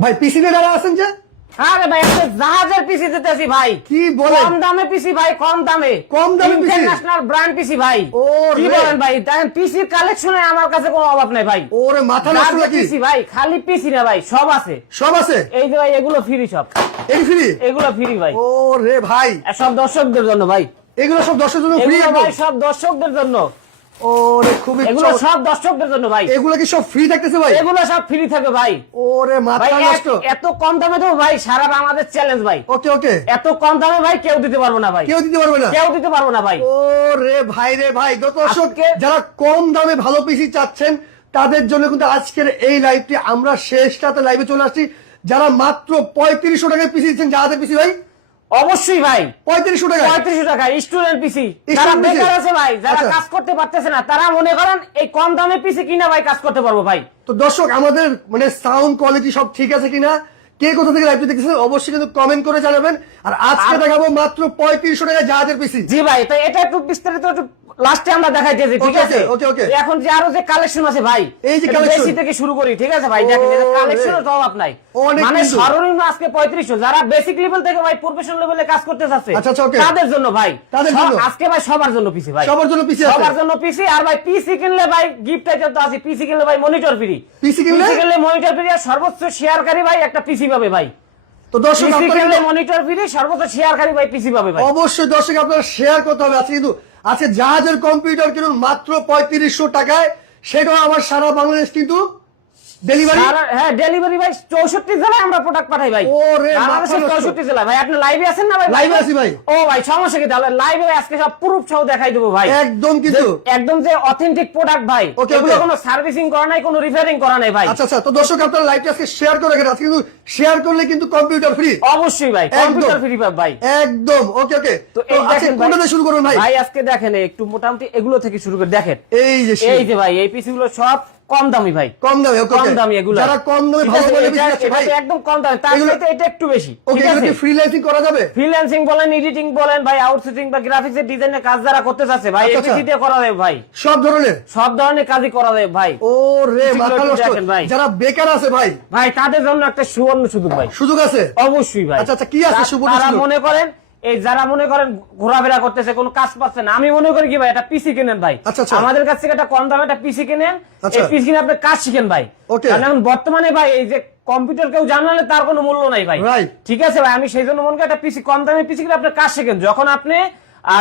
ভাই পিসি নিয়ে দাঁড়া আছেন যে? আরে ভাই একটা জাহাজের পিসি দিতেছি ভাই। কি বলেন? কম দামে পিসি ভাই কম দামে। কম দামে? ইন্টারন্যাশনাল ব্র্যান্ড পিসি ভাই। ও কি বলেন ভাই? দেখেন পিসি কালেকশনে আমার কাছে কোনো অভাব নাই ভাই। ওরে মাথা নষ্ট নাকি? পিসি ভাই খালি পিসি না ভাই সব আছে। সব আছে? এই যে ভাই এগুলো ফ্রি সব। এই ফ্রি এগুলো ফ্রি ভাই। ও রে ভাই। সব দর্শকদের জন্য ভাই। এগুলো সব দর্শকদের জন্য ফ্রি ভাই সব দর্শকদের জন্য। ও রে খুবই এগুলো সব দর্শকদের জন্য ভাই। এগুলো কি সব ফ্রি থাকতেছে ভাই? এগুলো সব ফ্রি থাকবে ভাই। ওরে মাথা নষ্ট। এত কম দামে দেবো ভাই সারা আমাদের চ্যালেঞ্জ ভাই। ওকে ওকে। এত কম দামে ভাই কেউ দিতে পারব না ভাই। কেউ দিতে পারবে না? কেউ দিতে পারব না ভাই। ও রে ভাই রে ভাই দর্শক যারা কম দামে ভালো পিসি চাচ্ছেন তাদের জন্য কিন্তু আজকের এই লাইভটি আমরা শেষটাতে লাইভে চলে আসছি। যারা মাত্র পঁয়ত্রিশশো টাকায় পিসি দিচ্ছেন যাদের পিসি ভাই? অবশ্যই ভাই। পঁয়ত্রিশশো টাকা পঁয়ত্রিশশো টাকা স্টুডেন্ট পিসি যারা বেকার আছে ভাই যারা আচ্ছা। কাজ করতে পারতেছে না তারা মনে করেন এই কম দামে পিসি কিনা ভাই কাজ করতে পারব ভাই। তো দর্শক আমাদের মানে সাউন্ড কোয়ালিটি সব ঠিক আছে কিনা? কে কোথা থেকে লাইভটি দেখতেছেন অবশ্যই কিন্তু কমেন্ট করে জানাবেন। আর আজকে দেখাবো মাত্র পঁয়ত্রিশশো টাকা জাহাজের পিসি জি ভাই তো এটা একটু বিস্তারিত একটু লাস্টে আমরা দেখাইতেছি ঠিক আছে okay, okay. এখন যে আরও যে কালেকশন আছে ভাই এই যে। বেশি থেকে শুরু করি ঠিক আছে ভাই দেখেন রে। কালেকশনের অভাব নাই মানে। সর্বনিম্ন আজকে পঁয়ত্রিশশো যারা বেসিক লেভেল থেকে ভাই প্রফেশনাল লেভেলে কাজ করতে চাচ্ছে আচ্ছা, আচ্ছা. তাদের জন্য ভাই তাদের জন্য। আজকে ভাই সবার জন্য পিসি ভাই সবার জন্য পিসি সবার জন্য পিসি আর ভাই পিসি কিনলে ভাই গিফট আইটেম তো আছে পিসি কিনলে ভাই মনিটর ফ্রি PC কিনলে? কিনলে মনিটর ফ্রি আর সর্বোচ্চ শেয়ারকারী ভাই একটা পিসি পাবে ভাই তো দর্শক পিসি আপনারা কিনলে মনিটর ফ্রি সর্বোচ্চ শেয়ারকারী ভাই পিসি পাবে ভাই অবশ্যই দর্শক আপনারা শেয়ার করতে হবে আজকে কিন্তু আজকে জাহাজের কম্পিউটার কিনুন মাত্র পঁয়ত্রিশশো টাকায়। সেটাও আমার সারা বাংলাদেশ কিন্তু ডেলিভারি হ্যাঁ ডেলিভারি ভাই চৌষট্টি জেলায় আমরা প্রোডাক্ট পাঠাই ভাই। ওরে বাংলাদেশের মাথা নষ্ট। চৌষট্টি জেলায়। ভাই আপনি লাইভে আছেন না ভাই? Live আছি ভাই। ও ভাই সমস্যা কি তাহলে? লাইভে আজকে সব প্রুফ সহ দেখাই দেবো ভাই। একদম কিন্তু। একদম যে অথেন্টিক প্রোডাক্ট ভাই। এগুলো কোনো সার্ভিসিং করা নাই কোনো রিপেয়ারিং করা নাই ভাই। আচ্ছা আচ্ছা। তো দর্শক আপনারা লাইভটা আজকে শেয়ার করে রাখেন। আজকে কিন্তু শেয়ার করলে কিন্তু কম্পিউটার ফ্রি অবশ্যই ভাই কম্পিউটার ফ্রি পাবে ভাই একদম। ওকে ওকে তো তো এই দেখেন কোনটা দিয়ে শুরু করবেন ভাই? ভাই আজকে দেখেন একটু মোটামুটি এগুলো থেকে শুরু করে। দেখেন। এই যে এই যে ভাই এই পিসি গুলো সব কম দামি ভাই। কম দামে ওকে কম দামি এগুলো। যারা কম দামে ভালো বলে এটা- এটা ভাই। একদম কম দামি তার চাইতে এটা একটু বেশি। ওকে আছে? কি ফ্রিল্যান্সিং করা যাবে? ফ্রিল্যান্সিং বলেন এডিটিং বলেন ভাই আউটসোর্সিং বা গ্রাফিক্সের ডিজাইনের কাজ যারা করতে চাচ্ছে ভাই এপিসি আচ্ছা। দিয়ে করা যাবে ভাই। সব ধরনের? সব ধরনের কাজই করা যাবে ভাই। ও রে মাথা নষ্ট। যারা বেকার আছে ভাই। ভাই তাদের জন্য একটা সুবর্ণ সুযোগ ভাই। সুযোগ আছে? অবশ্যই ভাই। আচ্ছা, আচ্ছা, কি আছে সুবর্ণ তারা মনে করেন এই যারা মনে করেন ঘোরাফেরা করতেছে কোনো কাজ পাচ্ছে না আমি মনে করি কি ভাই একটা পিসি কিনেন ভাই আচ্ছা, আচ্ছা। আমাদের কাছ থেকে একটা কম দামে একটা পিসি কিনেন আচ্ছা। এই পিসি কিনে আপনি কাজ শিখেন ভাই. কারণ এখন বর্তমানে ভাই এই যে কম্পিউটার কেউ জানালে তার কোনো মূল্য নাই ভাই. ঠিক আছে ভাই আমি সেই জন্য মনে করি একটা পিসি কম দামে পিসি কিনে আপনি কাজ শিখেন যখন আপনি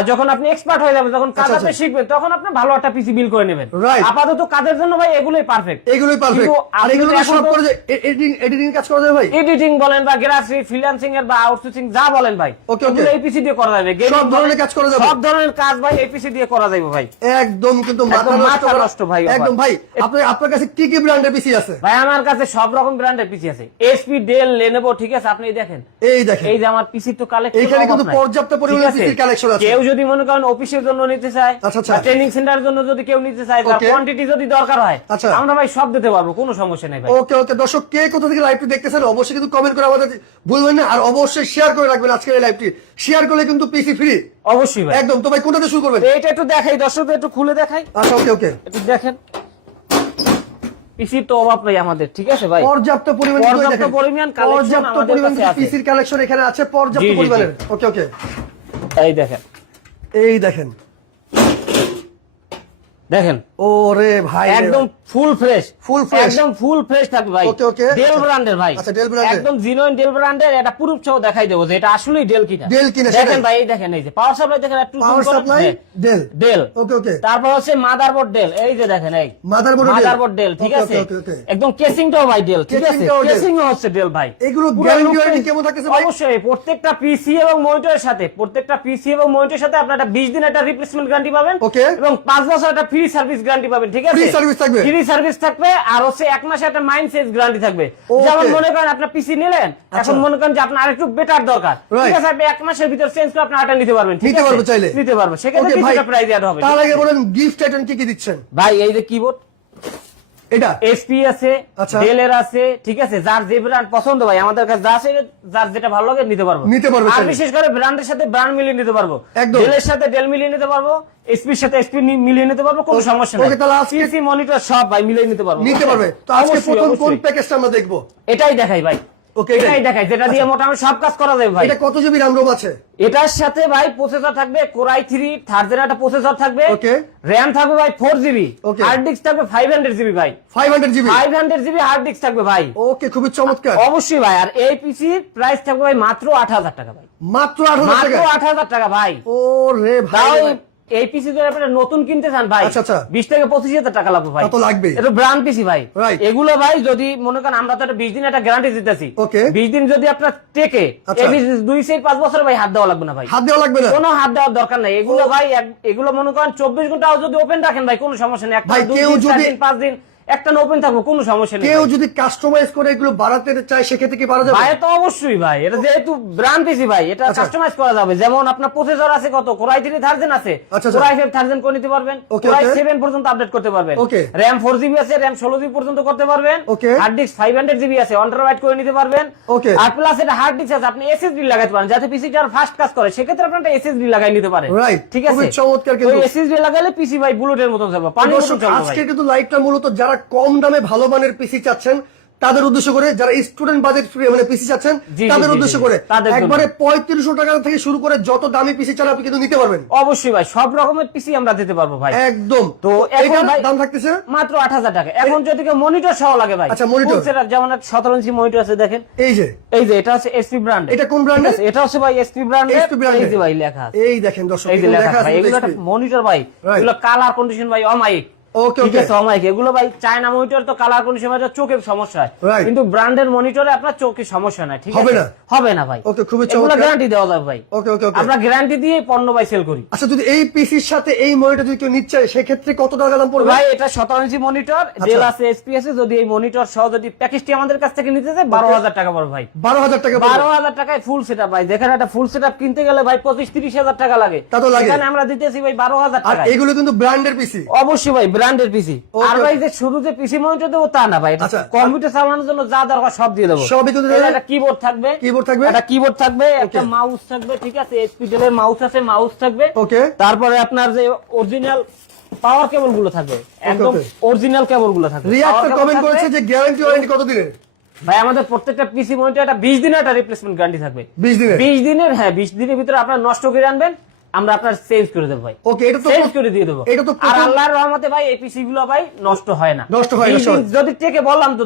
যখন আপনি এক্সপার্ট হয়ে যাবেন যখন কাজ আচ্ছা, আপনি আচ্ছা। শিখবেন তখন আপনি ভালো একটা পিসি বিল করে নেবেন। আপাতত কাজের জন্য ভাই এগুলোই পারফেক্ট এগুলোই পারফেক্ট আর এগুলো সব করে এডিটিং এডিটিং কাজ করা ভাই? এডিটিং বলেন বা গ্রাফিক ফ্রিল্যান্সিং এর বা আউটসোর্সিং যা বলেন ভাই Okay, okay. এগুলো এপিসি দিয়ে করা যাবে। সব ধরনের কাজ করা যাবে। সব ধরনের কাজ ভাই এপিসি দিয়ে করা যাবে ভাই। একদম কিন্তু মাথা নষ্ট ভাই, একদম ভাই। ভাই আপনার কাছে কি কি ব্র্যান্ডের পিসি আছে? ভাই আমার কাছে সব রকম ব্র্যান্ডের পিসি আছে। এসপি ডেল লেনেভো ঠিক আছে আপনি দেখেন। এই দেখেন। এই যে আমার পিসি তো কালেকশন এইখানে কিন্তু পর্যাপ্ত পরিমাণে র collection আছে। কেউ যদি মনে করেন অফিসের জন্য নিতে চায় আচ্ছা, আচ্ছা। ট্রেনিং সেন্টারের জন্য যদি কেউ নিতে চায় তার কোয়ান্টিটি যদি দরকার হয় আচ্ছা। আমরা ভাই সব দিতে পারব কোনো সমস্যা নেই ভাই। ওকে ওকে দর্শক কে কোথা থেকে লাইভটি দেখতেছেন অবশ্যই কিন্তু কমেন্ট করে আমাদের ভুলবেন না আর অবশ্যই শেয়ার করে রাখবেন আজকের এই লাইভটি শেয়ার করলে কিন্তু পিসি ফ্রি অবশ্যই ভাই। একদম। তো ভাই কোনটাতে শুরু করবেন? এটা একটু দেখাই দর্শকদের একটু খুলে দেখাই। আচ্ছা ওকে ওকে একটু দেখেন। পিসির তো অভাব নেই আমাদের ঠিক আছে ভাই? পর্যাপ্ত পরিমাণ পর্যাপ্ত পরিমাণ পর্যাপ্ত আমাদের পরিমাণ পিসির কালেকশন এখানে আছে পর্যাপ্ত জি, জি, জি। পরিমাণের। ওকে ওকে এই দেখেন। এই দেখেন দেখেন ও রে ভাই। একদম ফুল ফ্রেশ Full fresh। একদম ফুল ফ্রেশ থাকবে ভাই। Okay, okay। ডেল। ব্র্যান্ডের ভাই। আচ্ছা, brand এর। একদম জিনোইন ডেল ব্র্যান্ডের এটা প্রুফ সহ দেখাই দেবো যে এটা আসলেই ডেল কিনা। Dell কিনা, দেখেন ভাই এই দেখেন এই যে পাওয়ার সাপ্লাই দেখেন একটু power supply Dell Dell okay okay তারপর হচ্ছে মাদারবোর্ড ডেল এই যে দেখেন এই। ও মাদারবোর্ড ডেল ঠিক আছে। একদম কেসিংটাও ভাই ডেল ঠিক আছে। কেসিং হচ্ছে ডেল ভাই। এগুলো পুরো guarantee look warranty টা- কেমন ভাই? অবশ্যই প্রত্যেকটা পিসি এবং মনিটরের সাথে প্রত্যেকটা পিসি এবং মনিটরের সাথে আপনার একটা 20 দিন একটা রিপ্লেসমেন্ট গ্যারান্টি পাবেন। এবং 5 বছর একটা ফ্রি সার্ভিস গ্যারান্টি পাবেন ঠিক আছে? Free service থাকবে? ফ্রি সার্ভিস থাকবে আর হচ্ছে এক মাসে একটা মাইন্ড সেজ গ্যারান্টি থাকবে। যেমন মনে করেন আপনার পিসি নিলেন এখন আচ্ছা। মনে করেন যে আপনার আরেকটু বেটার দরকার। ঠিক আছে আপনি এক মাসের ভিতর চেঞ্জ করে আপনি আটা নিতে পারবেন নিতে পারব চাইলে। নিতে পারব। সেক্ষেত্রে ভাই, কিছুটা প্রাইস অ্যাড হবে তার আগে বলেন গিফট আইটেম কি কি দিচ্ছেন? ভাই এই যে কিবোর্ড এটা? এসপি আছে আচ্ছা। ডেলের আছে ঠিক আছে? যার যে ব্র্যান্ড পছন্দ ভাই আমাদের কাছে যা আছে যার যেটা ভালো লাগে নিতে পারব। নিতে পারব আর বিশেষ করে ব্র্যান্ডের সাথে ব্র্যান্ড মিলিয়ে নিতে পারব। ডেলের সাথে ডেল মিলিয়ে নিতে পারব এসপির সাথে এসপি মিলিয়ে নিতে পারব কোনো সমস্যা নেই। তাহলে মনিটর সব ভাই মিলিয়ে নিতে পারব। নিতে পারবে। তো আজকে অবশ্যই, প্রথম কোন প্যাকেজটা আমরা দেখব? এটাই দেখাই ভাই। ওকে, এটাই। দেখাই যেটা দিয়ে মোটামুটি সব কাজ করা যাবে ভাই। এটা কত জিবি র্যাম রোম আছে? এটার সাথে ভাই প্রসেসর থাকবে core i three third gen processor থাকবে। ওকে। র্যাম থাকবে ভাই ফোর জিবি হার্ড ডিস্ক থাকবে জিবি ভাই। জিবি জিবি হার্ড ডিস্ক থাকবে ভাই। ওকে খুবই চমৎকার। অবশ্যই ভাই আর এই পিসির প্রাইস থাকবে ভাই মাত্র আট হাজার টাকা ভাই। মাত্র আট হাজার মাত্র টাকা টাকা ভাই। ও রে ভাই। এই পিসি ধরে আপনারা নতুন কিনতে চান ভাই আচ্ছা, আচ্ছা। বিশ থেকে পঁচিশ হাজার টাকা লাগবে ভাই। লাগবে এটা ব্র্যান্ড পিসি ভাই। এগুলো ভাই যদি মনে করেন আমরা তো বিশ দিন একটা গ্যারান্টি দিতেছি। বিশ দিন যদি আপনার টেকে আচ্ছা। দুই সেই পাঁচ বছর ভাই হাত দেওয়া লাগবে না ভাই। হাত দেওয়া লাগবে না? কোনো হাত দেওয়ার দরকার নাই। এগুলো ভাই এগুলো মনে করেন চব্বিশ ঘণ্টা যদি ওপেন রাখেন ভাই কোনো সমস্যা নেই। একটা ভাই, দুই দিন, চার দিন পাঁচ দিন একটা ওপেন থাকব কোনো সমস্যা নেই কেউ যদি কাস্টমাইজ করে এগুলো বাড়াতে চায় সেক্ষেত্রে কি পারা যাবে ভাই তো অবশ্যই ভাই এটা যেহেতু ব্র্যান্ড পিসি ভাই এটা আচ্ছা। কাস্টমাইজ করা যাবে যেমন আপনার প্রসেসর আছে কত কোরাই থ্রি থার্জেন আছে আচ্ছা, আচ্ছা। কোরাই ফাইভ থার্জেন করে নিতে পারবেন কোরাই. সেভেন পর্যন্ত আপডেট করতে পারবেন. র্যাম ফোর জিবি আছে র্যাম ষোলো জিবি পর্যন্ত করতে পারবেন. Hard disk five hundred GB আছে অন্টারবাইট করে নিতে পারবেন. আর প্লাস এটা হার্ড ডিস্ক আছে আপনি এসএসডি লাগাতে পারেন যাতে পিসিটা আর ফাস্ট কাজ করে সেক্ষেত্রে আপনি একটা এসএসডি লাগাই নিতে পারেন. ঠিক আছে চমৎকার কিন্তু। এসএসডি লাগালে পিসি ভাই বুলেটের চলবে পানির মতন আজকে কিন্তু লাইভটা মূলত যারা কম দামে ভালো মানের পিসি চাচ্ছেন তাদের উদ্দেশ্য করে যারা স্টুডেন্ট বাজেট ফ্রি মানে পিসি চাচ্ছেন তাদের উদ্দেশ্য করে একবারে পঁয়ত্রিশশো টাকা থেকে শুরু করে যত দামি পিসি চান আপনি কিন্তু নিতে পারবেন। অবশ্যই ভাই সব রকমের পিসি আমরা দিতে পারব ভাই। একদম। তো এখন দাম থাকতেছে? মাত্র আট হাজার টাকা। এখন যদি মনিটর সহ লাগে ভাই আচ্ছা, setup, যেমন সতেরো ইঞ্চি মনিটর আছে দেখেন। এই যে। এই যে এটা হচ্ছে এসপি ব্র্যান্ড এটা কোন brand এর? এটা হচ্ছে ভাই এসপি ব্র্যান্ড HP brand এই যে ভাই লেখা এই দেখেন দর্শক এই যে লেখা আছে ভাই এগুলো মনিটর ভাই. এগুলো কালার কন্ডিশন ভাই অমাইক Okay, ঠিক okay. আছে এগুলো ভাই চায়না মনিটর তো কালার কন্ডিশন ভাই চোখের সমস্যা হয়। কিন্তু ব্র্যান্ডের মনিটরে আপনার চোখের সমস্যা নাই ঠিক হবে না? হবে না ভাই। Okay, খুবই চমৎকার। গ্যারান্টি দেওয়া যাবে ভাই। ওকে ওকে ওকে আমরা গ্যারান্টি দিয়ে পণ্য ভাই সেল করি। আচ্ছা যদি এই পিসির সাথে এই মনিটর যদি কেউ নিচ্ছে সেক্ষেত্রে কত টাকা দাম পড়বে? ভাই এটা সতেরো ইঞ্চি মনিটর আচ্ছা। ডেল আছে এসপি আছে যদি এই মনিটর সহ যদি প্যাকেজটি আমাদের কাছ থেকে নিতে টাকা পড়বে ভাই। টাকা টাকায় ফুল সেট ভাই। দেখেন একটা ফুল সেট কিনতে গেলে ভাই পঁচিশ তিরিশ হাজার টাকা লাগে। তা তো লাগে। এখানে আমরা দিতেছি ভাই বারো হাজার আর এগুলো কিন্তু ব্র্যান্ডের পিসি অবশ্যই ভাই ব্র্যান্ডের পিসি. আর ভাই যে শুধু যে পিসি মনিটর দেবো তা না ভাই আচ্ছা। কম্পিউটার চালানোর জন্য যা দরকার সব দিয়ে দেবো। সবই কিন্তু একটা কিবোর্ড থাকবে। Keyboard থাকবে? একটা কিবোর্ড থাকবে একটা মাউস থাকবে ঠিক আছে? এসপি ডেলের মাউস আছে মাউস থাকবে। Okay. তারপরে আপনার যে অরিজিনাল পাওয়ার কেবলগুলো থাকবে একদম অরিজিনাল কেবলগুলো থাকবে। কমেন্ট করেছে যে গ্যারান্টি ওয়ারেন্টি কত দিনের? ভাই আমাদের প্রত্যেকটা পিসি মনিটর একটা বিশ দিনের একটা রিপ্লেসমেন্ট গ্যারান্টি থাকবে। 20 দিনের? বিশ দিনের হ্যাঁ বিশ দিনের ভিতরে আপনার নষ্ট করে আনবেন। আমরা আপনার চেঞ্জ করে দেবো ভাই। ওকে এটা তো চেঞ্জ করে দিয়ে দেবো। এটা তো আর আল্লাহর রহমতে ভাই এই পিসি গুলো ভাই নষ্ট হয় না। নষ্ট হয় না, 20 দিন সহজ। যদি টেকে বললাম তো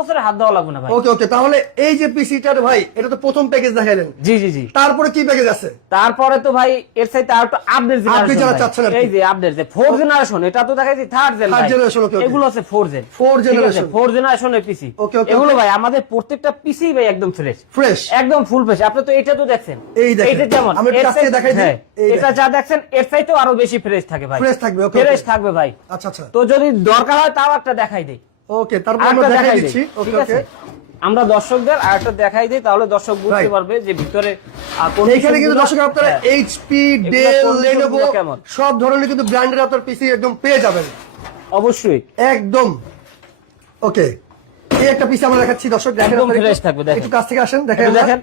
বছরে হাত দেওয়া লাগবে না ভাই। ওকে ওকে তাহলে এই যে পিসিটার ভাই এটা তো প্রথম প্যাকেজ দেখাইলেন জি জি জি। তারপরে কি প্যাকেজ আছে? তারপরে তো ভাই এর সাথে আর একটু আপডেট Update যারা চাচ্ছেন এই যে আপডেট যে ফোর জেনারেশন এটা তো দেখাইছি থার্ড জেন okay, okay. এগুলো আছে four gen Four generation। Four জেনারেশনের পিসি Okay, okay, এগুলো ভাই আমাদের প্রত্যেকটা পিসি ভাই একদম ফ্রেশ ফ্রেশ একদম ফুল ফ্রেশ আপনি তো এটা তো দেখছেন। এই দেখেন। এইটা যেমন আমি কাছ দেখাই দিই। এটা যা দেখছেন এর চাইতেও আরও বেশি ফ্রেশ থাকে ভাই। Fresh থাকবে, ফ্রেশ থাকবে ভাই। আচ্ছা আচ্ছা। তো যদি দরকার হয় তাও একটা দেখাই দেই। ওকে তারপর আমরা দেখাই দিচ্ছি। ওকে ওকে আমরা দর্শকদের আরেকটা দেখাই দিই তাহলে দর্শক বুঝতে পারবে যে ভিতরে এইখানে কিন্তু দর্শক আপনারা এইচপি ডেল লেনোভো? সব ধরনের কিন্তু ব্র্যান্ডের আপনার পিসি একদম পেয়ে যাবেন। অবশ্যই। একদম। ওকে এই একটা পিসি আমরা দেখাচ্ছি দর্শক একদম একটু- থাকবে, দেখেন। একটু কাছ থেকে আসেন দেখেন দেখেন।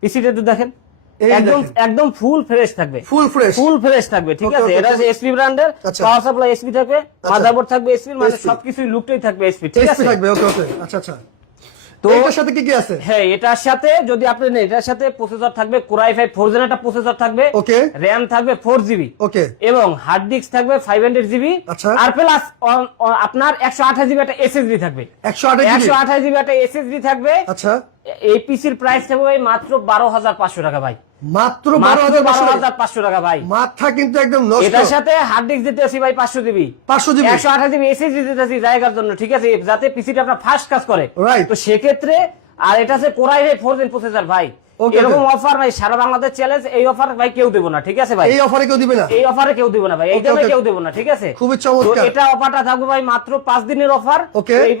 পিসিটা একটু দেখেন। একদম। একদম ফুল ফ্রেশ থাকবে। ফুল ফ্রেশ ফুল ফ্রেশ থাকবে ঠিক আছে? এটা এসপি ব্র্যান্ডের আচ্ছা। পাওয়ার সাপ্লাই এসপি থাকবে মাদারবোর্ড থাকবে এসপি মানে সবকিছুই লুকটাই থাকবে এসপি ঠিক আছে? থাকবে ওকে ওকে আচ্ছা আচ্ছা। তো এটার সাথে কি কি আছে? হ্যাঁ এটার সাথে যদি আপনি নেন এটার সাথে প্রসেসর থাকবে core i five four gen একটা প্রসেসর থাকবে Okay. র্যাম থাকবে ফোর জিবি ওকে এবং হার্ড ডিস্ক থাকবে ফাইভ হান্ড্রেড জিবি আচ্ছা। আর প্লাস আপনার একশো আঠাশ জিবি একটা এসএসডি থাকবে। একশো আঠাশ জিবি একটা এসএসডি থাকবে। আচ্ছা। এই পিসির প্রাইস থাকবে মাত্র বারো হাজার পাঁচশো টাকা ভাই। মাত্র বারো হাজার বারো পাঁচশো হাজার পাঁচশো টাকা ভাই। মাথা কিন্তু একদম এটার সাথে হার্ড ডিস্ক দিতে আসি ভাই পাঁচশো জিবি পাঁচশো জিবি একশো আঠাশ জিবি এসএসডি দিতে আসি জায়গার জন্য ঠিক আছে? যাতে পিসিটা আপনার ফাস্ট কাজ করে. তো সেক্ষেত্রে আর এটা হচ্ছে কোরাই ফোর জেন প্রসেসর ভাই। এরকম অফার ভাই সারা বাংলাদেশ চ্যালেঞ্জ এই অফার ভাই কেউ দেবো না ঠিক আছে ভাই? এই অফারে কেউ দিবে না? এই অফারে কেউ দেবো না ভাই এই দামে কেউ দেবো না ঠিক আছে? খুবই চমৎকার। এটা অফারটা থাকবে ভাই মাত্র দিনের অফার.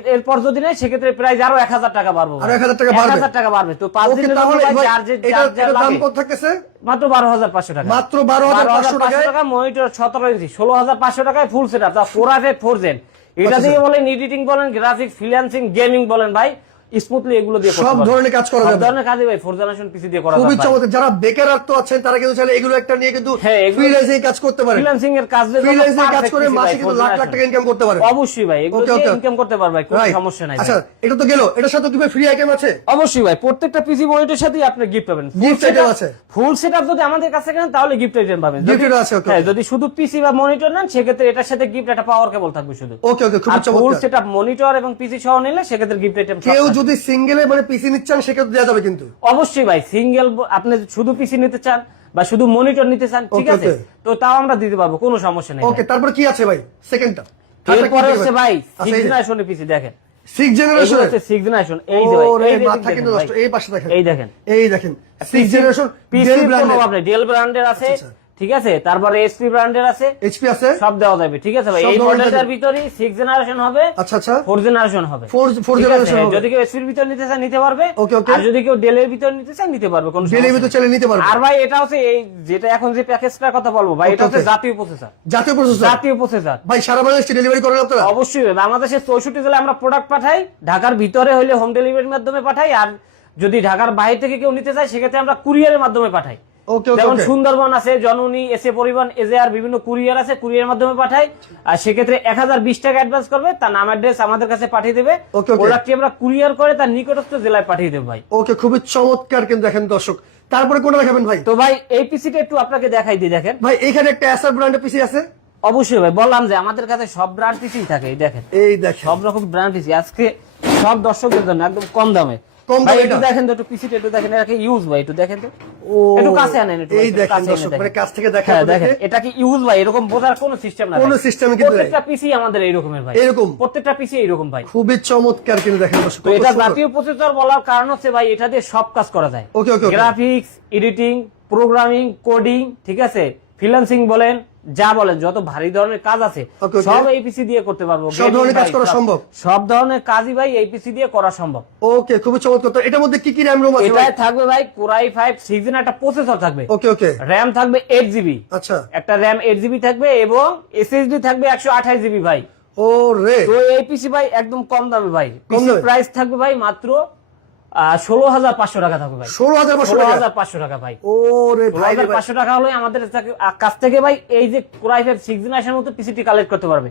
এরপর যদি সেক্ষেত্রে প্রাইস আরও এক হাজার টাকা বাড়বে আরও 1000 টাকা বাড়বে। টাকা বাড়বে। তো দিনের তাহলে যে- যা দাম কত থাকতেছে? মাত্র বারো হাজার পাঁচশো টাকা। মাত্র 12,500 টাকায়? টাকা মনিটর সতেরো ইঞ্চি ষোলো হাজার পাঁচশো টাকায় full set up four I four gen এটা আচ্ছা, দিয়ে বলেন এডিটিং বলেন গ্রাফিক্স ফ্রিল্যান্সিং গেমিং বলেন ভাই স্মুথলি এগুলো দিয়ে সব ধরনের কাজ করা যাবে। ধরনের ভাই ফোর জেনারেশন পিসি দিয়ে করা খুবই চমৎকার। যারা বেকারত্ব আছেন তারা কিন্তু চাইলে এগুলো একটা নিয়ে কিন্তু ফ্রিল্যান্সিং কাজ করতে পারে ফ্রিল্যান্সিং এর কাজ দিয়ে ফ্রিল্যান্সিং কাজ করে মাসে কিন্তু লাখ লাখ টাকা ইনকাম করতে পারে অবশ্যই ভাই এগুলো দিয়ে ইনকাম করতে পারবে কোনো সমস্যা নাই আচ্ছা এটা তো গেল। এটার সাথে কি ফ্রি আইটেম আছে? অবশ্যই ভাই প্রত্যেকটা পিসি মনিটরের সাথে আপনি গিফট পাবেন। Gift item আছে? ফুল সেটআপ যদি আমাদের কাছে কেনেন তাহলে গিফট আইটেম পাবেন। যদি- আছে, okay, হ্যাঁ যদি শুধু পিসি বা মনিটর নেন সেক্ষেত্রে এটার সাথে গিফট একটা পাওয়ার কেবল থাকবে শুধু। ওকে ওকে খুবই আর ফুল সেটআপ মনিটর এবং পিসি সহ নিলে সেক্ষেত্রে গিফট আইটেম কেউ যদি সিঙ্গেলে মানে পিসি নিচ্ছেন সেক্ষেত্রে দেওয়া যাবে কিন্তু। অবশ্যই ভাই সিঙ্গেল আপনি শুধু পিসি নিতে চান বা শুধু মনিটর নিতে চান ঠিক আছে? তো তাও আমরা দিতে পারব কোনো সমস্যা নেই ওকে তারপর কি আছে ভাই? সেকেন্ডটা এরপরে হচ্ছে ভাই? সিক্স জেনারেশনের পিসি দেখেন। সিক্স জেনারেশন হচ্ছে সিক্স জেনারেশন এই যে ভাই, এই মাথা কিন্তু নষ্ট। এই পাশে দেখেন। এই দেখেন। এই দেখেন। সিক্স জেনারেশন পিসি ব্র্যান্ডের আপনি ডেল ব্র্যান্ডের আছে আচ্ছা। ঠিক আছে? তারপরে এসপি ব্র্যান্ডের আছে। এইচপি আছে? সব দেওয়া যাবে ঠিক আছে ভাই? এই মডেলটার। ভিতরে সিক্স জেনারেশন হবে আচ্ছা আচ্ছা। ফোর জেনারেশন হবে। Four- four ঠিক আছে? generation হ্যাঁ, হবে। যদি কেউ এসপির ভিতর নিতে চায় নিতে পারবে। Okay, okay. আর যদি কেউ ডেলের ভিতর নিতে চায় নিতে পারবে কোন ডেলের ভিতর। চলে নিতে পারবে। আর ভাই এটা হচ্ছে এই যেটা এখন যে প্যাকেজটার কথা বলব ভাই এটা হচ্ছে জাতীয় প্রসেসর জাতীয় প্রসেসর জাতীয় প্রসেসর ভাই সারা বাংলাদেশে ডেলিভারি করেন আপনারা? অবশ্যই বাংলাদেশের চৌষট্টি জেলায় আমরা প্রোডাক্ট পাঠাই ঢাকার ভিতরে হলে হোম ডেলিভারির মাধ্যমে পাঠাই আর যদি ঢাকার বাইরে থেকে কেউ নিতে চায় সেক্ষেত্রে আমরা কুরিয়ারের মাধ্যমে পাঠাই। ওকে ওকে যেমন সুন্দরবন আছে জননী এসে পরিবহন এজেআর বিভিন্ন কুরিয়ার আছে কুরিয়ার মাধ্যমে পাঠাই আর সেক্ষেত্রে এক হাজার বিশ টাকা অ্যাডভান্স করবে তার নাম অ্যাড্রেস আমাদের কাছে পাঠিয়ে দেবে. প্রোডাক্টটি আমরা কুরিয়ার করে তার নিকটস্থ জেলায় পাঠিয়ে দেবো ভাই। ওকে খুবই চমৎকার কিন্তু দেখেন দর্শক। তারপরে কোনটা দেখাবেন ভাই? তো ভাই এই পিসিটা একটু আপনাকে দেখাই দিই দেখেন। ভাই এখানে একটা এসআর ব্র্যান্ডের পিসি আছে? অবশ্যই ভাই বললাম যে আমাদের কাছে সব ব্র্যান্ড পিসি থাকে এই দেখেন। এই দেখেন। সব রকম ব্র্যান্ড পিসি আজকে সব দর্শকদের জন্য একদম কম দামে। কম ভাই দামে এটা? দেখেন তো একটু পিসিটা একটু দেখেন এটাকে ইউজ ভাই একটু দেখেন তো ও একটু কাছে আনেন একটু, এই দেখেন দর্শক মানে কাছ থেকে দেখা হ্যাঁ দেখেন এটা কি ইউজ ভাই এরকম বোঝার কোনো সিস্টেম না কোনো ভাই। কিন্তু। প্রত্যেকটা পিসি আমাদের এইরকমের ভাই এরকম? প্রত্যেকটা পিসি এইরকম ভাই খুবই চমৎকার কিন্তু দেখেন দর্শক এটা জাতীয় প্রসেসর বলার কারণ হচ্ছে ভাই এটা দিয়ে সব কাজ করা যায় okay, okay. Graphics editing programming coding ঠিক আছে ফ্রিল্যান্সিং বলেন যা বলেন যত ভারী ধরনের কাজ আছে. সব এই পিসি দিয়ে করতে পারব সব ধরনের কাজ করা সম্ভব? সব ধরনের কাজই ভাই এই পিসি দিয়ে করা সম্ভব। ওকে খুবই চমৎকার। তো এটার মধ্যে কি কি র্যাম রোম আছে এটাই থাকবে ভাই কোরাই ফাইভ সিক্স একটা প্রসেসর থাকবে। ওকে ওকে র্যাম থাকবে এইট জিবি আচ্ছা। একটা র্যাম এইট জিবি থাকবে এবং এসএসডি থাকবে একশো আঠাশ জিবি ভাই। ও রে তো এই পিসি ভাই একদম কম দামে ভাই। কম পিসি প্রাইস থাকবে ভাই মাত্র ষোলো হাজার পাঁচশো টাকা থাকবে ভাই। ষোলো হাজার ষোলো হাজার পাঁচশো টাকা ভাই। ও রে ষোলো ভাই। রে হাজার পাঁচশো টাকা হলে আমাদের কাছ থেকে ভাই এই যে core i five six generation মতো পিসিটি কালেক্ট করতে পারবে।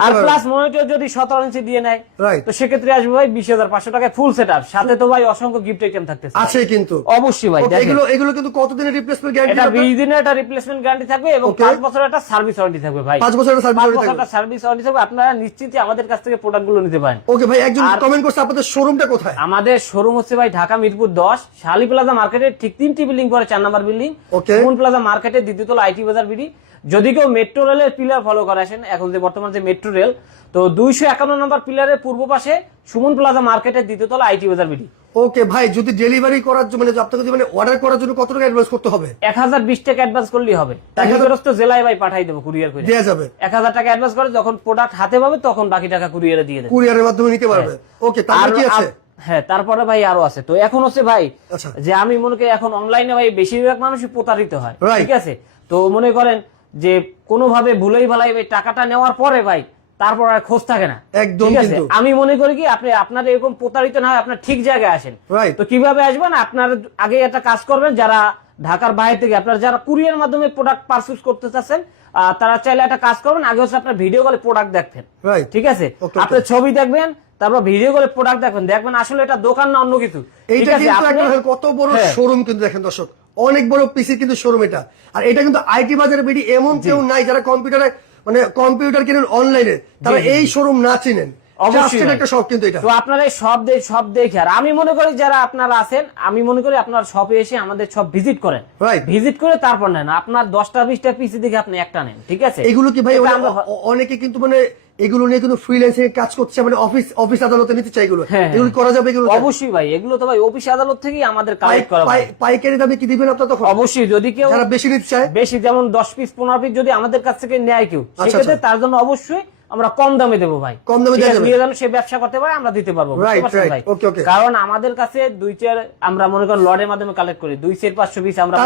আর প্লাস মনিটর যদি সতেরো ইঞ্চি দিয়ে নেয় তো সেক্ষেত্রে আসবে ভাই বিশ হাজার পাঁচশো টাকায় ফুল সেট সাথে তো ভাই অসংখ্য গিফট আইটেম থাকতেছে। আছে কিন্তু। অবশ্যই ভাই এগুলো এগুলো কিন্তু কতদিনের রিপ্লেসমেন্ট এটা বিশ দিনের একটা রিপ্লেসমেন্ট গ্যারান্টি থাকবে এবং. পাঁচ বছরের একটা সার্ভিস ওয়ারেন্টি থাকবে ভাই। পাঁচ বছরের সার্ভিস ওয়ারেন্টি সার্ভিস ওয়ারেন্টি থাকবে। আপনারা নিশ্চিন্তে আমাদের কাছ থেকে প্রোডাক্টগুলো নিতে পারেন। ওকে ভাই একজন আর- কমেন্ট করছে আপনাদের শোরুমটা কোথায়? আমাদের শোরুম হচ্ছে ভাই ঢাকা মিরপুর দশ শালি প্লাজা মার্কেটের ঠিক তিনটি বিল্ডিং পরে চার নাম্বার বিল্ডিং. সুমন প্লাজা মার্কেটের দ্বিতীয়তলা আইটি বাজার বিডি। যদি কেউ মেট্রো রেলের পিলার ফলো করে আসেন এখন যে বর্তমান যে মেট্রো রেল তো দুইশো একান্ন নম্বর পিলারের পূর্ব পাশে সুমন প্লাজা মার্কেটের দ্বিতীয়তলা আইটি বাজার বিডি। ওকে ভাই যদি ডেলিভারি করার জন্য মানে আপনাকে যদি মানে অর্ডার করার জন্য কত টাকা অ্যাডভান্স করতে হবে? এক হাজার বিশ টাকা অ্যাডভান্স করলেই হবে। 1000 জেলায় ভাই পাঠাই দেবো কুরিয়ার করে। দেওয়া যাবে। এক হাজার টাকা অ্যাডভান্স করে যখন প্রোডাক্ট হাতে পাবে তখন বাকি টাকা কুরিয়ারে দিয়ে দেবে। কুরিয়ারের মাধ্যমে নিতে পারবে। ওকে তারপর কি আছে? হ্যাঁ তারপরে ভাই আরও আছে। তো এখন হচ্ছে ভাই আচ্ছা। যে আমি মনে করি এখন অনলাইনে ভাই বেশিরভাগ মানুষই প্রতারিত হয় ঠিক আছে? তো মনে করেন যে কোনোভাবে ভুলেই ভালাই ভাই টাকাটা নেওয়ার পরে ভাই তারপর আর খোঁজ থাকে না। একদম। আমি মনে করি কি আপনি আপনার এরকম প্রতারিত না হয় আপনার ঠিক জায়গায় আসেন। তো কীভাবে আসবেন? আপনার আগে একটা কাজ করবেন যারা ঢাকার বাইরে থেকে আপনার যারা কুরিয়ার মাধ্যমে প্রোডাক্ট পারচেজ করতে চাচ্ছেন তারা চাইলে একটা কাজ করবেন আগে হচ্ছে আপনার ভিডিও কলে প্রোডাক্ট দেখবেন। ঠিক আছে. আপনার ছবি দেখবেন তারপর ভিডিও করে প্রোডাক্ট দেখবেন দেখবেন আসলে এটা দোকান না অন্য কিছু। এইটা কিন্তু কত বড় হ্যাঁ। শোরুম কিন্তু দেখেন দর্শক। অনেক বড় পিসি কিন্তু শোরুম এটা। আর এটা কিন্তু আইটি বাজারে বিডি এমন কেউ নাই যারা কম্পিউটারে মানে কম্পিউটার কিনেন অনলাইনে তারা এই শোরুম না চিনেন। অবশ্যই একটা শপ কিন্তু এটা। তো আপনারা সব দেখ সব দেখে আর আমি মনে করি যারা আপনারা আছেন আমি মনে করি আপনার শপে এসে আমাদের সব ভিজিট করেন। ভিজিট করে তারপর নেন। আপনার দশটা বিশটা পিসি দেখে আপনি একটা নেন ঠিক আছে? এগুলো কি ভাই এটা মানে আমরা- অ- অ- অনেকে কিন্তু মানে এগুলো নিয়ে কিন্তু ফ্রিল্যান্সিং কাজ করছে মানে অফিস অফিস আদালতে নিতে চাই এগুলো। হ্যাঁ, এগুলো করা যাবে এগুলো অবশ্যই ভাই এগুলো তো ভাই অফিস আদালত থেকেই আমাদের কালেক্ট করা ভাই। পাইকারি দামে কি দিবেন আপনার তখন? অবশ্যই যদি কেউ যারা বেশি নিতে চায়? বেশি যেমন দশ পিস পনেরো পিস যদি আমাদের কাছ থেকে নেয় কেউ আচ্ছা, সেক্ষেত্রে আচ্ছা। তার জন্য অবশ্যই আমরা কম দামে দেবো ভাই। কম দামে। নিয়ে যেন সে ব্যবসা করতে পারে আমরা দিতে পারব. কারণ আমাদের কাছে দুই চার আমরা মনে করেন লডের মাধ্যমে কালেক্ট করি দুই সেট পাঁচশো পিস আমরা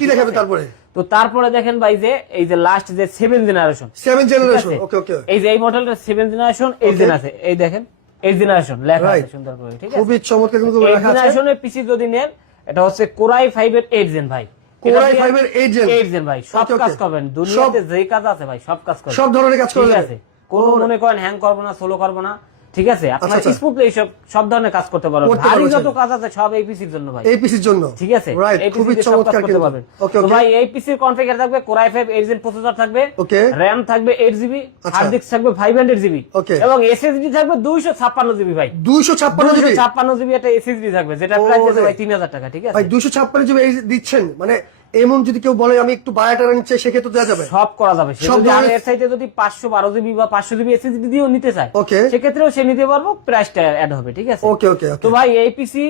কি দেখাবে তারপরে? তো তারপরে দেখেন ভাই যে এই যে লাস্ট যে seven generation seven generation okay okay এই যে এই মডেলটা সেভেন জেনারেশন এই জেন আছে। এই দেখেন এই জেনারেশন লেখা আছে সুন্দর করে ঠিক আছে? খুবই চমৎকার কিন্তু লেখা আছে। জেনারেশনের পিসি যদি নেন এটা হচ্ছে কোরাই ফাইভ এর এইট জেন ভাই। Core i5 এর 8 gen? এইট জেন ভাই সব. কাজ করবেন। দুনিয়াতে যে কাজ আছে ভাই সব কাজ করবেন। সব ধরনের কাজ করে ঠিক আছে। কোনো মনে করেন হ্যাং করব না সোলো করব না। ঠিক আছে? আপনার। স্মুথলি সব সব ধরনের কাজ করতে পারবেন। ভারী যত কাজ আছে সব এই পিসির জন্য ভাই। এই পিসির জন্য? ঠিক আছে? খুবই চমৎকার করতে পারবেন। ওকে তো ওকে ভাই এই পিসির কনফিগার থাকবে core i five eight gen processor থাকবে Okay. র্যাম থাকবে এইট জিবি। হার্ড ডিস্ক থাকবে ফাইভ হান্ড্রেড জিবি Okay. এবং এসএসডি থাকবে দুইশো ছাপ্পান্ন জিবি ভাই। দুইশো ছাপ্পান্ন দুইশো জিবি ছাপ্পান্ন জিবি একটা এসএসডি থাকবে যেটা প্রাইস আছে ভাই তিন হাজার টাকা ঠিক আছে? ভাই দুইশো ছাপ্পান্ন জিবি এই দিচ্ছেন? মানে এমন যদি কেউ বলে আমি একটু বায়াটা নিচ্ছে সেক্ষেত্রে দেওয়া যাবে। সব করা যাবে। সব এর সাইডে যদি পাঁচশো বারো জিবি বা পাঁচশো জিবি এসএসডি দিয়েও নিতে চায় ওকে সেক্ষেত্রেও সে নিতে পারব প্রাইসটা অ্যাড হবে ঠিক আছে? ওকে ওকে তো ভাই এই পিসি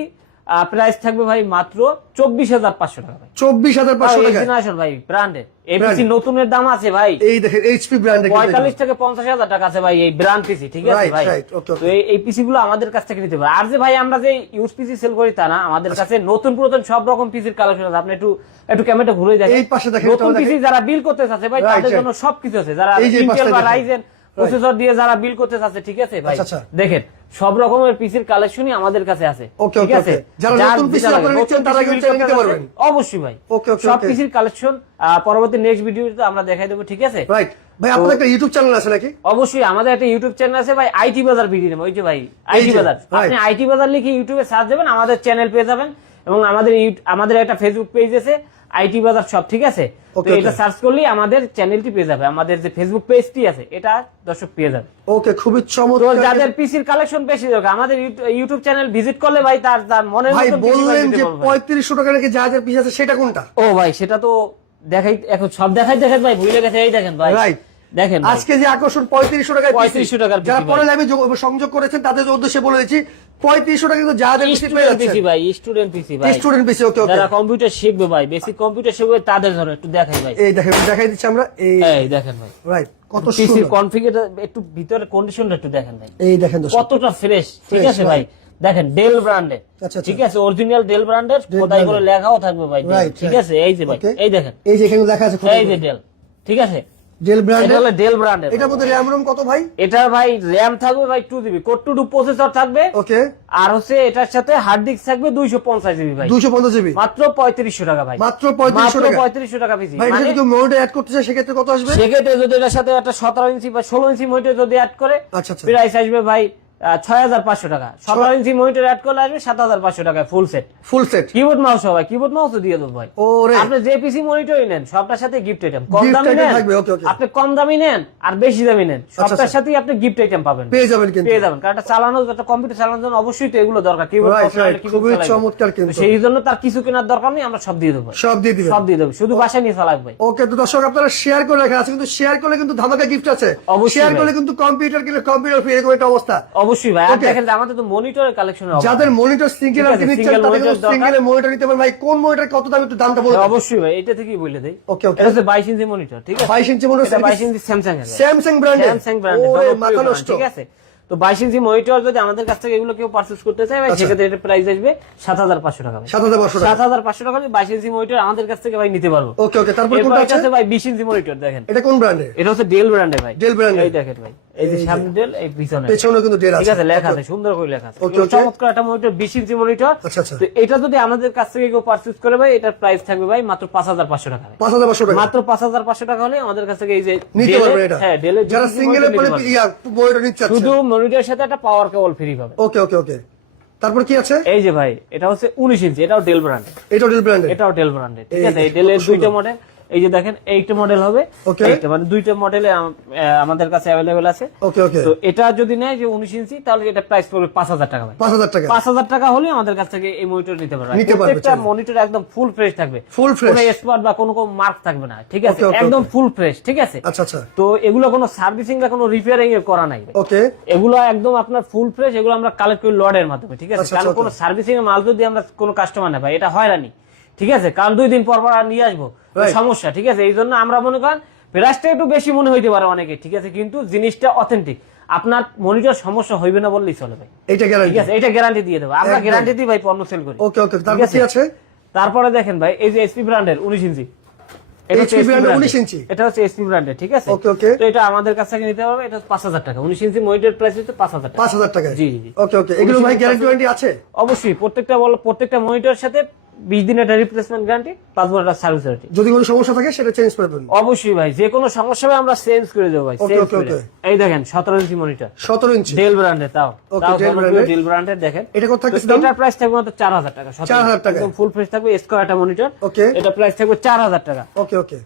প্রাইস থাকবে ভাই মাত্র চব্বিশ হাজার পাঁচশো টাকা ভাই। চব্বিশ হাজার পাঁচশো টাকা জেনারেশন ভাই ব্র্যান্ডের এই নতুনের দাম আছে ভাই। এই দেখেন এইচপি ব্র্যান্ডের পঁয়তাল্লিশ থেকে পঞ্চাশ হাজার টাকা আছে ভাই এই ব্র্যান্ড পিসি ঠিক আছে ভাই. তো এই- পিসি গুলো আমাদের কাছ থেকে নিতে পারে আর যে ভাই আমরা যে ইউজ পিসি সেল করি তা না আমাদের আচ্ছা। কাছে নতুন পুরাতন সব রকম পিসির কালেকশন আছে। আপনি একটু একটু ক্যামেরাটা ঘুরে দেখেন। এই পাশে দেখেন, নতুন পিসি যারা বিল করতে চাচ্ছে ভাই তাদের. জন্য সবকিছু আছে। যারা ইন্টেল বা রাইজেন প্রসেসর দিয়ে যারা বিল করতে চাচ্ছে ঠিক আছে ভাই? আচ্ছা, আচ্ছা। দেখেন সব রকমের পিসির কালেকশনই আমাদের কাছে আছে। ঠিক আছে? যারা নতুন PC আপনারা নিচ্ছেন, তারা কিন্তু নিতে পারবেন। অবশ্যই ভাই। সব পিসির কালেকশন পরবর্তী নেক্সট ভিডিওতে আমরা দেখাই দেবো ঠিক আছে? রাইট ভাই আপনার একটা ইউটিউব চ্যানেল আছে নাকি? অবশ্যই আমাদের একটা ইউটিউব চ্যানেল আছে ভাই আইটি বাজার ভিডিও নেব ওই যে ভাই আইটি বাজার। আপনি আইটি বাজার লিখে ইউটিউবে সার্চ দেবেন আমাদের চ্যানেল পেয়ে যাবেন এবং আমাদের আমাদের একটা ফেসবুক পেজ আছে আইটি বাজার সব ঠিক আছে? তো এটা সার্চ করলেই আমাদের চ্যানেলটি পেয়ে যাবে আমাদের যে ফেসবুক পেজটি আছে এটা দর্শক পেয়ে যাবে। ওকে খুবই চমৎকার। যাদের পিসির কালেকশন বেশি দরকার আমাদের ইউটিউব চ্যানেল ভিজিট করলে ভাই তার তার মনে ভাই বললেন যে পারব ভাই। পঁয়ত্রিশশো টাকা নাকি যা পিস আছে সেটা কোনটা? ও ভাই সেটা তো দেখাই এখন সব দেখাই দেখেন ভাই ভুলে গেছে এই দেখেন ভাই। Right. দেখেন আজকে যে আকর্ষণ পঁয়ত্রিশশো টাকায় 3500 টাকার যারা পরে লাইভে সংযোগ করেছেন তাদের উদ্দেশ্যে বলে দিচ্ছি পঁয়ত্রিশশো টাকা কিন্তু যা স্টুডেন্ট পিসি ভাই স্টুডেন্ট পিসি ভাই। স্টুডেন্ট পিসি ওকে ওকে যারা কম্পিউটার শিখবে ভাই বেসিক কম্পিউটার শিখবে তাদের জন্য একটু দেখাই ভাই। এই দেখেন দেখাই দিচ্ছি আমরা। এই এই দেখেন ভাই। রাইট কত পিসির কনফিগার একটু ভিতরে কন্ডিশনটা একটু দেখেন ভাই। এই দেখেন কতটা ফ্রেশ ঠিক আছে ভাই? দেখেন ডেল ব্র্যান্ডের আচ্ছা, আচ্ছা। ঠিক আছে? অরিজিনাল ডেল ব্র্যান্ডের খোদাই করে লেখাও থাকবে ভাই ঠিক আছে? এই যে ভাই এই দেখেন। এই যে এখানে লেখা আছে এই যে ডেল ঠিক আছে? ডেল এটা হলো ডেল ব্র্যান্ডের এটার মধ্যে র্যাম রোম কত ভাই? এটা ভাই র্যাম থাকবে ভাই two GB core two two processor থাকবে। ওকে আর হচ্ছে এটার সাথে হার্ড ডিস্ক থাকবে দুইশো পঞ্চাশ জিবি ভাই। দুশো পঞ্চাশ জিবি মাত্র টাকা ভাই। মাত্র টাকা? পঁয়ত্রিশশো টাকা পিসি ভাই মানে যদি কেউ মনিটর অ্যাড করতে চায় সেক্ষেত্রে কত আসবে? সেক্ষেত্রে যদি এটার সাথে একটা সতেরো ইঞ্চি বা ষোলো ইঞ্চি মনিটর যদি অ্যাড করে আচ্ছা, আচ্ছা। প্রাইস আসবে ভাই ছয় হাজার পাঁচশো টাকা। সতেরো ইঞ্চি মনিটর অ্যাড করলে আসবে সাত হাজার পাঁচশো টাকা full set full set keyboard mouse হবে কিবোর্ড মাউসও দিয়ে দেবো ভাই। আপনি যে পিসি মনিটরই নেন সবটার সাথে গিফট আইটেম কম দামি নেন থাকবে, okay, okay. আপনি কম দামি নেন আর বেশি দামি নেন সবটার। আপনি গিফট আইটেম পাবেন। পেয়ে যাবেন কিন্তু। পেয়ে যাবেন কারণ চালানো একটা কম্পিউটার চালানোর জন্য অবশ্যই তো এগুলো দরকার। কিবোর্ড মাউস না হলে right. কিবোর্ড খুবই চমৎকার কিন্তু। সেই জন্য তার কিছু কেনার দরকার নেই আমরা সব দিয়ে দেবো সব দিয়ে দিবেন। সব দিয়ে দেবো শুধু বাসায় নিয়ে চালাক ভাই। ওকে তো দর্শক আপনারা শেয়ার করে রাখা আছে কিন্তু শেয়ার করলে কিন্তু ধামাকা গিফট আছে। অবশ্যই শেয়ার করলে কিন্তু কম্পিউটার কিনলে কম্পিউটার ফ্রি এরকম একটা অবস্থা। অবশ্যই ভাই। আর দেখেন আমাদের তো মনিটরের কালেকশন যাদের মনিটর সিঙ্গেল আর আছে, নিচ্ছেন তাদের সিঙ্গেল মনিটর নিতে পারেন ভাই কোন মনিটর কত দাম একটু দামটা বলুন অবশ্যই ভাই এটা থেকেই বলে দেই। Okay, okay. এটা হচ্ছে বাইশ ইঞ্চি মনিটর ঠিক আছে? 22 ইঞ্চি monitor, এটা ইঞ্চি স্যামসাং এর। স্যামসাং ব্র্যান্ডের স্যামসাং ব্র্যান্ডের ওরে মাথা নষ্ট। ঠিক আছে? তো বাইশ ইঞ্চি মনিটর যদি আমাদের কাছ থেকে এগুলো কেউ করতে চায় ভাই আচ্ছা। সেক্ষেত্রে এটা প্রাইস আসবে সাত হাজার পাঁচশো টাকা সাত হাজার পাঁচশো সাত টাকা হাজার পাঁচশো টাকা বাইশ ইঞ্চি মনিটর আমাদের কাছ থেকে ভাই নিতে পারব। ওকে ওকে তারপর এটা আছে? আছে ভাই বিশ ইঞ্চি মনিটর দেখেন। এটা কোন ব্র্যান্ডের এটা হচ্ছে ডেল ব্র্যান্ডের ভাই। Dell brand এই দেখেন ভাই। এই যে সামনে ডেল এই পিছনে পেছনে কিন্তু ডেল ঠিক আছে। আছে লেখা আছে সুন্দর করে লেখা আছে। চমৎকার একটা মনিটর বিশ ইঞ্চি মনিটর আচ্ছা, আচ্ছা। তো এটা যদি আমাদের কাছ থেকে কেউ পারচেজ করে ভাই এটার প্রাইস থাকবে ভাই মাত্র পাঁচ হাজার পাঁচশো টাকা ভাই। পাঁচ হাজার পাঁচশো টাকা। মাত্র পাঁচ হাজার পাঁচশো টাকা হলে আমাদের কাছ থেকে এই যে নিতে Dell-এর- এটা। হ্যাঁ ডেলের যারা সিঙ্গেলের পরে ইয়া মনিটর নিচ্ছে শুধু মনিটরের সাথে একটা পাওয়ার কেবল ফ্রি পাবে। ওকে ওকে ওকে। তারপর কি আছে? এই যে ভাই এটা হচ্ছে উনিশ ইঞ্চি এটাও ডেল ব্র্যান্ড এটা ডেল ব্র্যান্ডের এটাও ডেল ব্র্যান্ডের ঠিক আছে এই ডেলের দুইটা। মডেল এই যে দেখেন এইটা মডেল হবে. এইটা মানে দুইটা মডেলে আমাদের কাছে অ্যাভেলেবেল আছে। ওকে ওকে তো এটা যদি নেয় যে উনিশ ইঞ্চি তাহলে এটা প্রাইস পড়বে পাঁচ হাজার টাকা পাঁচ হাজার টাকা। পাঁচ হাজার টাকা হলে আমাদের কাছ থেকে এই মনিটর নিতে পারবে। প্রত্যেকটা মনিটর একদম ফুল ফ্রেশ থাকবে। Full fresh। কোনো স্পট বা কোনো কোনো মার্ক থাকবে না ঠিক আছে? একদম ফুল ফ্রেশ ঠিক আছে? আচ্ছা আচ্ছা। তো এগুলো কোনো সার্ভিসিং বা কোনো রিপেয়ারিং এর করা নাই। ওকে এগুলো একদম আপনার ফুল ফ্রেশ এগুলো আমরা কালেক্ট করি লডের মাধ্যমে ঠিক আছে? আচ্ছা, কারণ আচ্ছা, কোনো সার্ভিসিং এর মাল যদি আমরা কোনো কাস্টমার না পাই এটা হয়রানি। ঠিক আছে? কারণ দুই দিন পর পর আর নিয়ে আসব। সমস্যা ঠিক আছে? এই জন্য আমরা মনে করেন প্রাইসটা একটু বেশি মনে হইতে পারে অনেকে ঠিক আছে? কিন্তু জিনিসটা অথেন্টিক আপনার মনিটর সমস্যা হইবে না বললেই চলে ভাই। এইটা ঠিক আছে? এটা গ্যারান্টি দিয়ে দেবো। আমরা গ্যারান্টি দিই ভাই পণ্য সেল করি। ওকে ওকে তারপর কি আছে? তারপরে দেখেন ভাই এই যে এসপি ব্র্যান্ডের উনিশ ইঞ্চি। হচ্ছে HP SP brand এর brand 19 ইঞ্চি। এটা হচ্ছে এসপি ব্র্যান্ডের ঠিক আছে? Okay, okay. তো এটা আমাদের কাছ থেকে নিতে পারবে এটা পাঁচ হাজার টাকা। উনিশ ইঞ্চি মনিটর প্রাইস হচ্ছে পাঁচ হাজার টাকা। পাঁচ হাজার টাকায়? জি, জি, জি। ওকে ওকে এগুলো ভাই গ্যারান্টি ওয়ারেন্টি আছে? অবশ্যই প্রত্যেকটা প্রত্যেকটা মনিটরের সাথে বিশ দিনের একটা রিপ্লেসমেন্ট গ্যারান্টি বছর সার্ভিস ওয়ারেন্টি যদি কোনো সমস্যা থাকে সেটা চেঞ্জ করে দেবেন। অবশ্যই ভাই যে কোনো সমস্যা হবে আমরা চেঞ্জ করে দেবো ভাই okay, করে okay. এই দেখেন সতেরো ইঞ্চি মনিটর সতেরো ইঞ্চি ডেল ব্র্যান্ডের তাও। ডেল ব্র্যান্ডের দেখেন। এটা কত দাম? এটার প্রাইস থাকবে মাত্র চার হাজার টাকা 4,000 টাকা। ফুল ফ্রেশ থাকবে স্কোয়ার একটা মনিটর Okay. এটা প্রাইস থাকবে চার হাজার টাকা। ওকে ওকে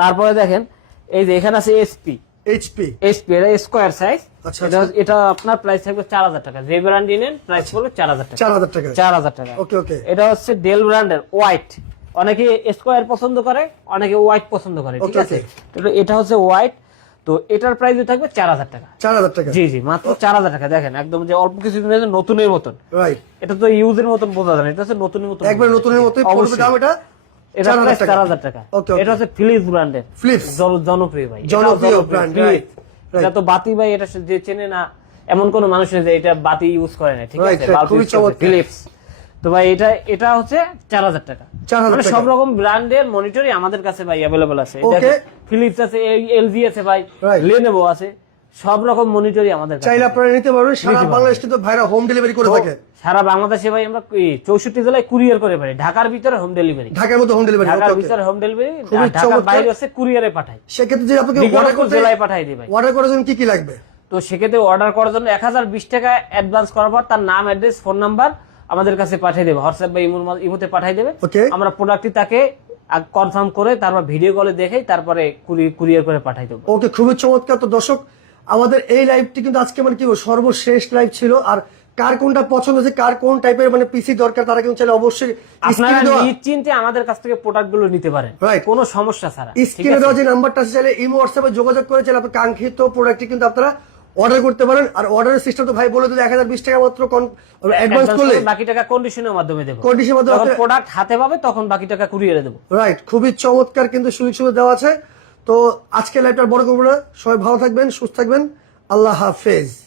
তারপরে দেখেন এই যে এখানে আছে এসপি এইচপি এসপি এটা স্কোয়ার সাইজ এটা এটা আপনার প্রাইস থাকবে চার হাজার টাকা। যে ব্র্যান্ড নেন প্রাইস পড়বে চার হাজার টাকা। চার হাজার টাকা। চার হাজার টাকা। ওকে ওকে। এটা হচ্ছে ডেল ব্র্যান্ডের হোয়াইট অনেকে স্কোয়ার পছন্দ করে অনেকে হোয়াইট পছন্দ করে ঠিক আছে? এটা হচ্ছে হোয়াইট তো এটার প্রাইস থাকবে চার হাজার টাকা। চার হাজার টাকা। জি জি মাত্র চার হাজার টাকা। দেখেন একদম যে অল্প কিছু দিনের জন্য নতুনের মতন। এটা তো ইউজের মতন বোঝা যায় না। এটা হচ্ছে নতুনের মতন। একবার নতুনের মতোই পড়বে। দাম এটা? এটা 4,000 প্রাইস টাকা। চার হাজার টাকা. এটা হচ্ছে ফিলিপস ব্র্যান্ডের। জন- জনপ্রিয় ভাই। জনপ্রিয় এটাও এটা তো বাতি ভাই এটা যে চেনে না এমন কোন মানুষ নেই যে এটা বাতি ইউজ করে না ঠিক আছে? বাতি। ফিলিপস তো ভাই এটা এটা হচ্ছে চার হাজার টাকা। 4,000 মানে সব রকম ব্র্যান্ডের মনিটরই আমাদের কাছে ভাই অ্যাভেলেবল আছে। Okay. ফিলিপস আছে এলজি আছে ভাই. লেনেভো আছে। সব রকম মনিটরই আমাদের চাইলে আপনারা নিতে পারবেন সারা। বাংলাদেশ কিন্তু ভাইরা হোম ডেলিভারি করে থাকে। সারা বাংলাদেশে ভাই আমরা চৌষট্টি জেলায় কুরিয়ার করে পারি ঢাকার ভিতরে হোম ডেলিভারি ঢাকার মধ্যে হোম ডেলিভারি ঢাকার ভিতরে হোম ডেলিভারি ঢাকার বাইরে হচ্ছে কুরিয়ারে পাঠাই। সেক্ষেত্রে যে আপনাকে অর্ডার করতে জেলায় পাঠাই দিই ভাই। অর্ডার করার জন্য কি কি লাগবে? তো সেক্ষেত্রে অর্ডার করার জন্য এক হাজার বিশ টাকা অ্যাডভান্স করার পর তার নাম অ্যাড্রেস ফোন নাম্বার আমাদের কাছে পাঠিয়ে দেবে। হোয়াটসঅ্যাপ বা ইমোর ইমোতে পাঠিয়ে দেবে. আমরা প্রোডাক্টটি তাকে কনফার্ম করে তারপর ভিডিও কলে দেখে তারপরে কুরিয়ার করে পাঠাই দেবো। ওকে খুবই চমৎকার। তো দর্শক আমাদের এই লাইভটি কিন্তু আজকে মানে কি সর্বশেষ লাইভ ছিল। আর কার কোনটা পছন্দ হয়েছে কার কোন টাইপের মানে পিসি দরকার তারা কিন্তু চাইলে অবশ্যই আপনারা নিশ্চিন্তে আমাদের কাছ থেকে প্রোডাক্টগুলো নিতে পারেন। কোনো সমস্যা ছাড়া স্ক্রিনে দেওয়া যে নাম্বারটা আছে চাইলে ইমো হোয়াটসঅ্যাপে যোগাযোগ করে চাইলে আপনার কাঙ্ক্ষিত প্রোডাক্টটি কিন্তু আপনারা অর্ডার করতে পারেন। আর অর্ডারের সিস্টেম তো ভাই বলে দিলে এক হাজার বিশ টাকা মাত্র অ্যাডভান্স করলে। বাকি টাকা কন্ডিশনের মাধ্যমে দেবো। এর মাধ্যমে প্রোডাক্ট হাতে পাবে তখন বাকি টাকা কুরিয়ারে দেবো। রাইট খুবই চমৎকার কিন্তু সুযোগ সুবিধা দেওয়া আছে। তো আজকে লাইভটা বড় করব না। সবাই ভালো থাকবেন সুস্থ থাকবেন। আল্লাহ হাফেজ।